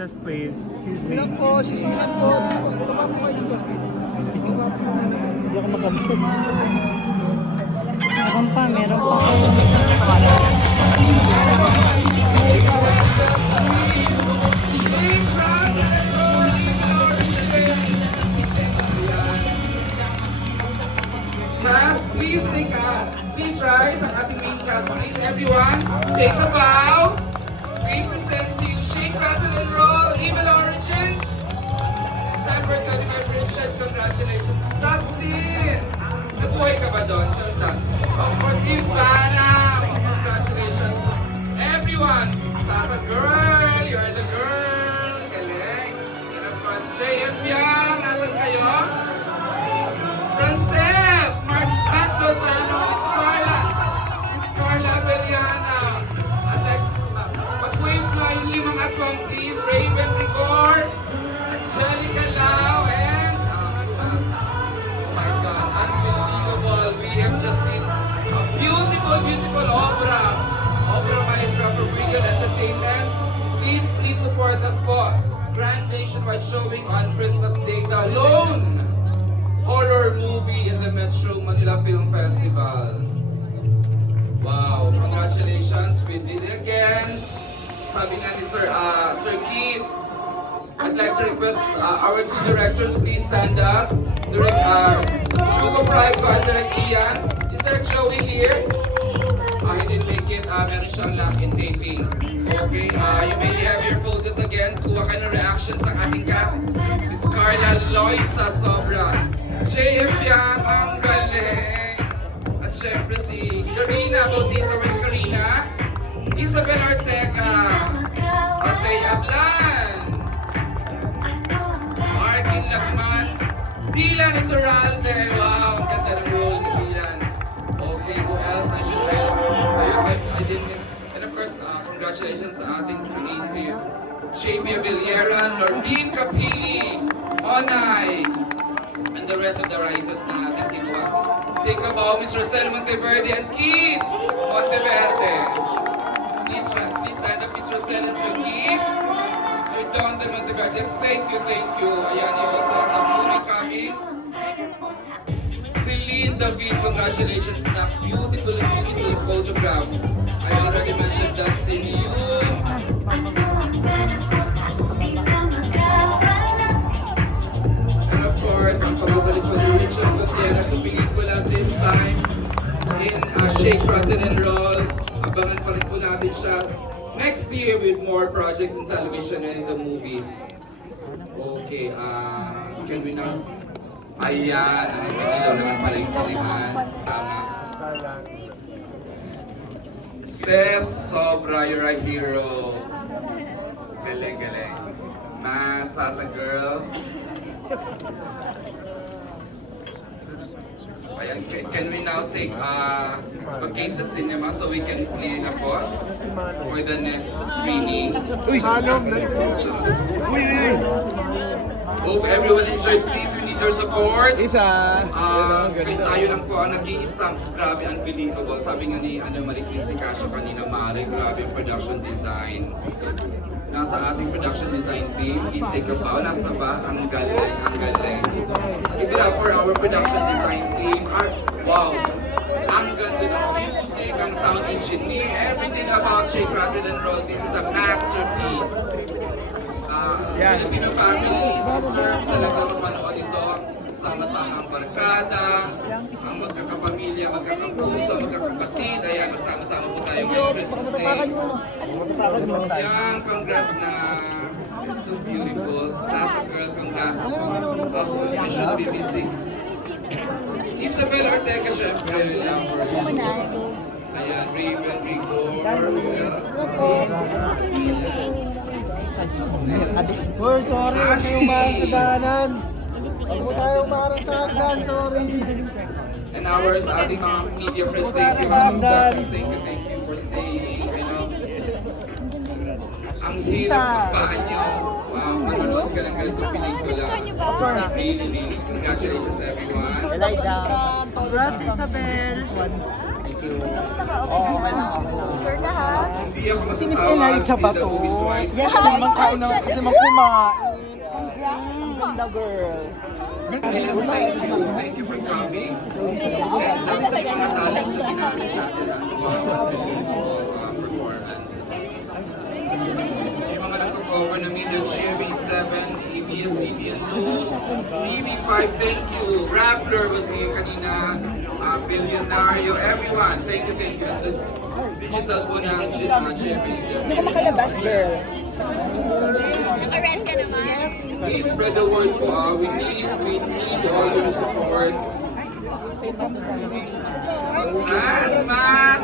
process, please. Excuse me. Ilan po, sisihan po. Tumama po kayo dito. Tumama po na naman. Hindi ako makamit. Meron pa. Cast, please rise. Ang ating main cast, please everyone, take a bow. We present to you Shake, Rattle and Roll, Evil Origin. September 25 Richard, congratulations. Dustin! Nabuhay ka ba doon? Sure, Dustin. Of course, Ivana! Congratulations. Everyone! Sasa girl! You're the girl! Galing! And of course, JF Yang! Nasaan kayo? Francel! Mark Lozano! It's Carla! It's Carla Beliana! At mag-wave na yung limang aswang, please. Raven Rigor! Angelica Lau! And... oh my God! Unbelievable! We have just seen a beautiful, beautiful obra! Obra Maestra for Regal Entertainment. Please support us po. Grand nationwide showing on Christmas Day. The Lone horror movie in the Metro Manila Film Festival. Wow, congratulations, we did it again. Sabi nga ni Sir Keith, I'd like to request our two directors, please stand up. Shugo Praico and Direct Ian. Is Direct Joey here? He didn't make it, meron siyang lock in taping. Okay, you may have your photos again. Kuha ka ng reactions ng ating cast. Miss Carla Loisa Sobra. JF Yang, ang galing! At syempre si Karina Bautista, where's Karina? Isabel Orteca, Ortega Blan, Martin Lacman, Dylan Iturralde, wow, ang ganda ng role ni Dylan. Okay, who else? I didn't miss. And of course, congratulations sa ating creative. JP Villera, Noreen Capili, Onay, and the rest of the writers na ating kinuha. Take a bow, Ms. Rosel Monteverde and Keith Monteverde. Please stand up, Ms. Rosel and Sir Keith. Sir Don de Monteverde, thank you. Ayan, you also has a movie coming. Celine David, congratulations na beautiful photograph. I already mentioned Dustin Yun. And of course, ang pagbabalik po ni Richard Gutierrez sa pelikula this time in Shake, Rattle and Roll. Abangan pa rin po natin siya next year with more projects in television and in the movies. Okay, can we now... Ayan, ang ilaw naman pala yung salihan. Tama. Seth Sobra, you're a hero. Galing. Man, Sasa girl. Ayan, can we now take vacate the cinema so we can clean up for the next screening? Hope everyone enjoyed. Please, we need your support. Kahit tayo lang po ang nag-iisang grabe, unbelievable. Sabi nga ni Marie Cristi Casio kanina, Mare, grabe yung production design. Nasa ating production design team, please take a bow. Nasa ba? Ang galing. Give it up for our production design team. Wow! Ang ganda ng music, ang sound engineer, everything about Shake, Rattle and Roll. This is a masterpiece. Filipino family is deserve talaga mapanood ito. Sama-sama ang barkada, ang magkakapamilya, magkakapuso, magkakapatid. Ayan, magsama-sama po tayo ngayong Christmas Day. Yan, congrats na. You're so beautiful. Sasa girl, congrats. You should be missing. Isabel Ortega, syempre. Ayan, Raven, Rico. Sorry, huwag kayong marang sa daanan. Huwag po tayong marang sa hagdan, sorry. And ours, ating mga media press, thank you for staying. I know, ang hirap magpaanyo. Wow, nanonood ka lang ganun sa pelikula. Really, congratulations everyone. Congrats, Isabel. you. Kamusta ka? Okay Oo, ka? Sure ka ha? Hindi ako Si Miss masasawa Elijah ba sila to? umitwise. Yes, hindi naman kain na kasi magkumain. Congrats, ang ganda girl. Yes, thank you for coming. And natalo sa sinabi natin ang performance. Yung mga nagko-cover na media, GMA7, ABS-CBN News, TV5, thank you. Rappler was here kanina, Billionario, everyone, thank you, thank you. At the digital po ng GMA7. Hindi ko makalabas girl. Naka-rent ka naman? Please spread the word po. We need all your support. That's man.